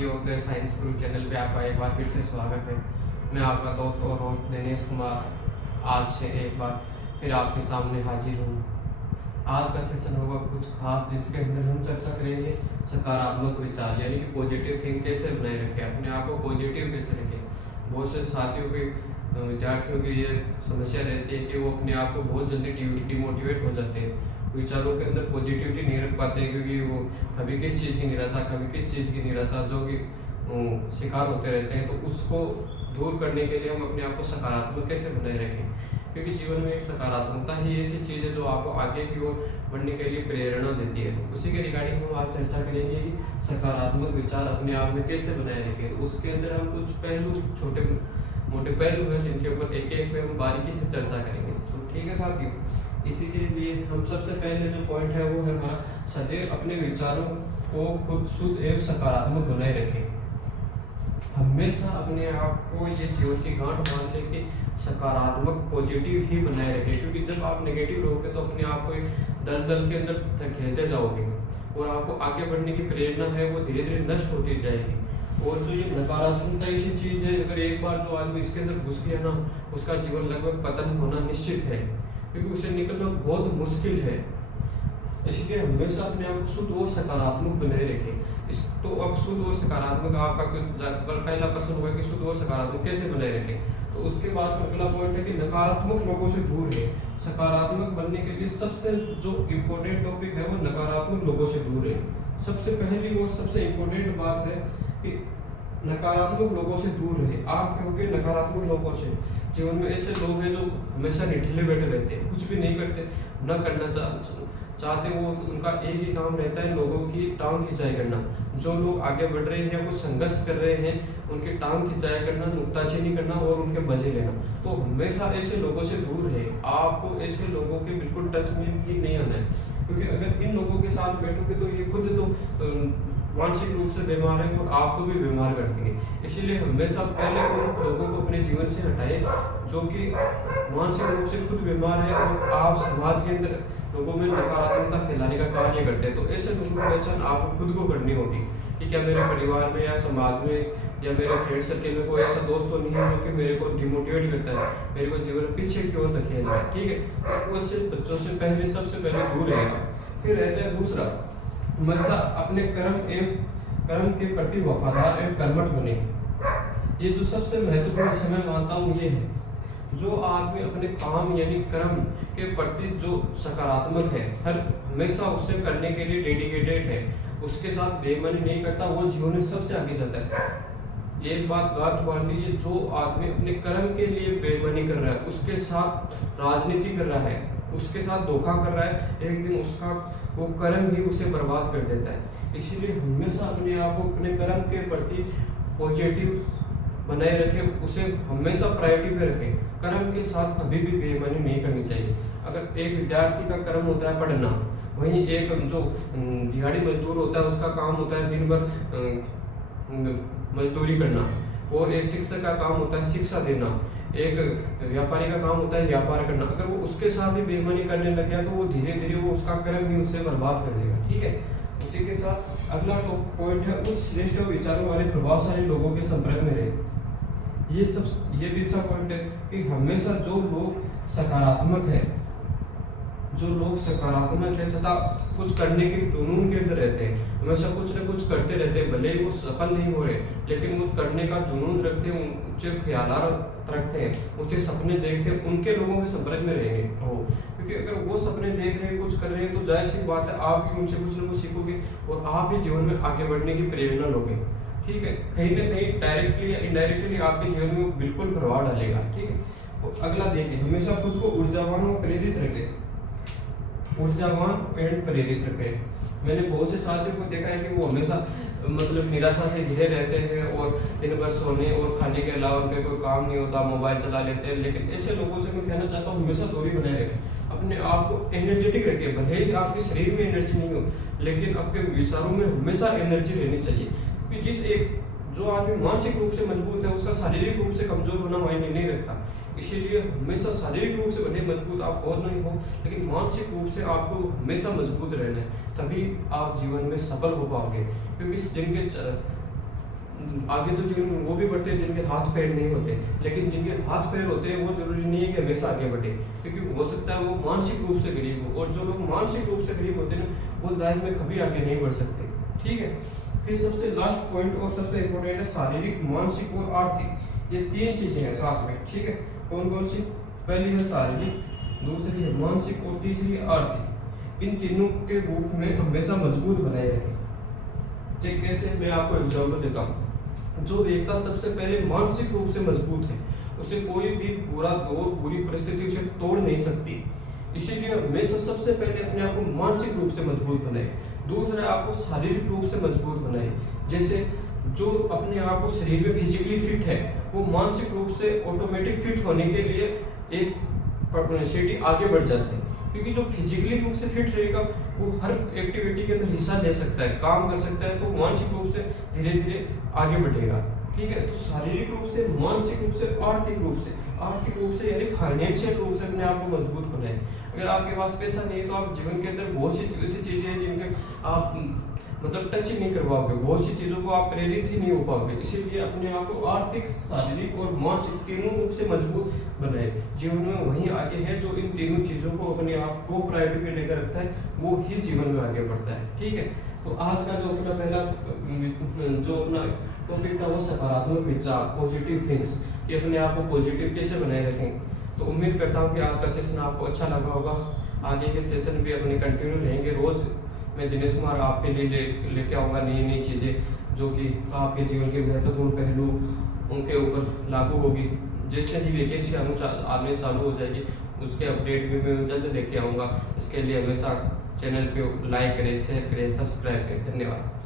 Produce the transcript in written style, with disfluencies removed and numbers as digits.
योग साइंस गुरु चैनल पे आपका एक बार फिर से स्वागत है। मैं आपका दोस्त और होस्ट दिनेश कुमार आज से एक बार फिर आपके सामने हाजिर हूँ। आज का सेशन होगा कुछ खास, जिसके अंदर हम चर्चा करेंगे सकारात्मक विचार यानी कि पॉजिटिव थिंक कैसे बनाए रखें, अपने आप को पॉजिटिव कैसे रखें। बहुत से साथियों के विद्यार्थियों की ये समस्या रहती है कि वो अपने आप को बहुत जल्दी डिमोटिवेट हो जाते हैं, विचारों के अंदर पॉजिटिविटी नहीं रख पाते हैं, क्योंकि वो कभी किस चीज़ की निराशा कभी किस चीज़ की निराशा जो कि शिकार होते रहते हैं। तो उसको दूर करने के लिए हम अपने आप को सकारात्मक कैसे बनाए रखें, क्योंकि जीवन में एक सकारात्मकता ही ऐसी चीज़ है जो आपको आगे की ओर बढ़ने के लिए प्रेरणा देती है। तो उसी के रिगार्डिंग हम आज चर्चा करेंगे कि सकारात्मक विचार अपने आप में कैसे बनाए रखें। तो उसके अंदर हम कुछ पहलू, छोटे मोटे पहलू हैं जिनके ऊपर एक एक पे हम बारीकी से चर्चा करेंगे। तो ठीक है साथियों, इसी के लिए हम सबसे पहले जो पॉइंट है वो है हमारा सदैव अपने विचारों को खुद शुद्ध एवं सकारात्मक बनाए रखें। हमेशा अपने आप को ये जीवन की गांठ बांध लेके सकारात्मक पॉजिटिव ही बनाए रखें, क्योंकि जब आप नेगेटिव रहोगे तो अपने आप को एक दलदल के अंदर धकेलते जाओगे और आपको आगे बढ़ने की प्रेरणा है वो धीरे धीरे नष्ट होती जाएगी। और जो ये नकारात्मकता ऐसी चीज है, अगर एक बार जो आदमी इसके अंदर घुस गया ना, उसका जीवन लगभग पतन होना निश्चित है, क्योंकि उसे निकलना बहुत मुश्किल है। इसलिए हमेशा अपने आप को शुद्ध और सकारात्मक बनाए रखें। तो अब शुद्ध और सकारात्मक आपका पहला प्रश्न होगा कि शुद्ध और सकारात्मक कैसे बनाए रखें। तो उसके बाद अगला पॉइंट है कि नकारात्मक लोगों से दूर रहे। सकारात्मक बनने के लिए सबसे जो इम्पोर्टेंट टॉपिक है वो नकारात्मक लोगों से दूर रहे। सबसे पहली और सबसे इम्पोर्टेंट बात है कि नकारात्मक लोगों से दूर रहे। आप कहोगे नकारात्मक लोगों से, जीवन में ऐसे लोग हैं जो हमेशा निठल्ले बैठे रहते हैं, कुछ भी नहीं करते, न करना चाहते, वो उनका एक ही काम रहता है लोगों की टांग खिंचाई करना। जो लोग आगे बढ़ रहे हैं, वो संघर्ष कर रहे हैं, उनकी टांग खिंचाई करना, नुक्ताचीनी करना और उनके मजे लेना। तो हमेशा ऐसे लोगों से दूर रहे। आपको ऐसे लोगों के बिल्कुल टच में ही नहीं आना है, क्योंकि अगर इन लोगों के साथ बैठोगे तो ये खुद तो मानसिक रूप से बीमार है और आपको भी बीमार कर देंगे। इसीलिए हमेशा पहले उन लोगों को अपने जीवन से हटाए जो कि मानसिक रूप से खुद बीमार है और आप समाज के अंदर लोगों में नकारात्मकता फैलाने का कार्य करते हैं। तो ऐसे लोगों की पहचान आपको खुद को करनी होगी कि क्या मेरे परिवार में या समाज में या मेरे फ्रेंड सर्किल में कोई ऐसा दोस्त तो नहीं है जो कि मेरे को डिमोटिवेट करता है, मेरे को जीवन पीछे की ओर धकेल रहा है। ठीक है, तो उससे बच्चों से पहले सबसे पहले दूर रहेगा। फिर रहता है दूसरा, हमेशा अपने कर्म के प्रति वफादार एवं कर्मठ बने। ये जो सबसे महत्वपूर्ण समय मानता हूँ ये है, जो आदमी अपने काम यानी कर्म के प्रति जो सकारात्मक है, हर हमेशा उससे करने के लिए डेडिकेटेड है, उसके साथ बेईमानी नहीं करता, वो जीवन में सबसे आगे जाता है। एक बात गांठ बांध लीजिए, जो आदमी अपने कर्म के लिए बेईमानी कर रहा है, उसके साथ राजनीति कर रहा है, उसके साथ धोखा कर रहा है, एक दिन उसका वो कर्म ही उसे बर्बाद कर देता है। इसीलिए हमेशा अपने आप को अपने कर्म के प्रति पॉजिटिव बनाए रखें, उसे हमेशा प्रायोरिटी पे रखें। कर्म के साथ कभी भी बेईमानी नहीं करनी चाहिए। अगर एक विद्यार्थी का कर्म होता है पढ़ना, वहीं एक जो दिहाड़ी मजदूर होता है उसका काम होता है दिन भर मजदूरी करना, और एक शिक्षक का काम होता है शिक्षा देना, एक व्यापारी का काम होता है व्यापार करना। अगर वो उसके साथ ही बेईमानी करने लग गया तो वो धीरे धीरे वो उसका कर्म ही उसे बर्बाद कर देगा। ठीक है, उसी के साथ अगला पॉइंट है उस श्रेष्ठ विचारों वाले प्रभावशाली लोगों के संपर्क में रहे। ये भी अच्छा पॉइंट है कि हमेशा जो लोग सकारात्मक है, जो लोग सकारात्मक है तथा कुछ करने के जुनून के अंदर रहते हैं, हमेशा कुछ न कुछ करते रहते हैं, भले ही वो सफल नहीं हो रहे लेकिन वो करने का जुनून रखते हैं, ऊंचे ख्यालात रखते हैं, ऊंचे सपने देखते हैं, उनके लोगों के संपर्क में रहेंगे हो। क्योंकि अगर वो सपने देख रहे हैं, कुछ कर रहे हैं, तो जाहिर सी बात है आप भी उनसे कुछ न कुछ सीखोगे और आप भी जीवन में आगे बढ़ने की प्रेरणा लोगे। ठीक है, कहीं ना कहीं डायरेक्टली या इनडायरेक्टली आपके जीवन में बिल्कुल प्रभाव डालेगा। ठीक है, तो अगला देखिए, हमेशा खुद को ऊर्जावान और प्रेरित रखें। ऊर्जावान एंड प्रेरित रखें। मैंने बहुत से साथियों को देखा है कि वो हमेशा मतलब निराशा से घिरे रहते हैं और दिन भर सोने और खाने के अलावा उनके कोई काम नहीं होता, मोबाइल चला लेते हैं। लेकिन ऐसे लोगों से मैं कहना चाहता हूँ हमेशा दूरी बनाए रखें, अपने आप को एनर्जेटिक रखें। भले ही आपके शरीर में एनर्जी नहीं हो, लेकिन आपके विचारों में हमेशा एनर्जी रहनी चाहिए। क्योंकि जो आदमी मानसिक रूप से मजबूत है, उसका शारीरिक रूप से कमजोर होना मायने नहीं रखता। इसीलिए हमेशा शारीरिक रूप से भले मजबूत आप और नहीं हो, लेकिन मानसिक रूप से आपको हमेशा मजबूत रहना है, तभी आप जीवन में सफल हो पाओगे। क्योंकि जिनके आगे तो जो वो भी बढ़ते हैं जिनके हाथ पैर नहीं होते, लेकिन जिनके हाथ पैर होते हैं वो जरूरी नहीं है कि हमेशा आगे बढ़े, क्योंकि हो सकता है वो मानसिक रूप से गरीब हो, और जो लोग मानसिक रूप से गरीब होते हैं ना वो लाइफ में कभी आगे नहीं बढ़ सकते। ठीक है, फिर सबसे लास्ट पॉइंट और सबसे इम्पोर्टेंट है शारीरिक, मानसिक और आर्थिक। ये तीन चीजें हैं साथ में। ठीक है, कौन कौन सी? पहली है शारीरिक, दूसरी है मानसिक और तीसरी है आर्थिक। इन तीनों के रूप में हमेशा मजबूत बनाए रखें। ठीक, कैसे? मैं आपको एग्जाम्पल देता हूँ। जो व्यक्ति सबसे पहले मानसिक रूप से मजबूत है उसे कोई भी बुरा दौर, बुरी परिस्थिति उसे तोड़ नहीं सकती। इसीलिए हमेशा सबसे पहले अपने आप को मानसिक रूप से मजबूत बनाए। दूसरा, आपको शारीरिक रूप से मजबूत बनाए। जैसे जो अपने आप को शरीर में फिजिकली फिट है वो मानसिक रूप से ऑटोमेटिक फिट होने के लिए एक सीढ़ी आगे बढ़ जाता है, क्योंकि जो फिजिकली रूप से फिट रहेगा वो हर एक्टिविटी के अंदर हिस्सा ले सकता है, काम कर सकता है, तो मानसिक रूप से धीरे धीरे आगे बढ़ेगा। ठीक है, तो शारीरिक रूप से, मानसिक रूप से, आर्थिक रूप से। आर्थिक रूप से यानी फाइनेंशियल रूप से अपने आप को मजबूत बनाए। अगर आपके पास पैसा नहीं है तो आप जीवन के अंदर बहुत सी ऐसी चीजें हैं जिनके आप मतलब टच ही नहीं कर पाओगे, बहुत सी चीजों को आप प्रेरित ही नहीं हो पाओगे। इसीलिए अपने आप को आर्थिक, शारीरिक और मानसिक तीनों रूप से मजबूत बनाए। जीवन में वही आगे है जो इन तीनों चीजों को अपने आप को प्रायोरिटी में लेकर रखता है, वो ही जीवन में आगे बढ़ता है। ठीक है, तो आज का जो अपना पहला जो अपना टॉपिक था वो सकारात्मक विचार, पॉजिटिव थिंग्स, कि अपने आप को पॉजिटिव कैसे बनाए रखें। तो उम्मीद करता हूँ कि आज का सेशन आपको अच्छा लगा होगा। आगे के सेशन भी अपने कंटिन्यू रहेंगे। रोज मैं दिनेश कुमार आपके लिए लेके आऊँगा नई नई चीज़ें जो कि आपके जीवन के महत्वपूर्ण पहलू उनके ऊपर लागू होगी। जैसे ही वैकेंसी आने चालू हो जाएगी उसके अपडेट भी मैं जल्द लेके आऊँगा। इसके लिए हमेशा चैनल पे लाइक करें, शेयर करें, सब्सक्राइब करें। धन्यवाद।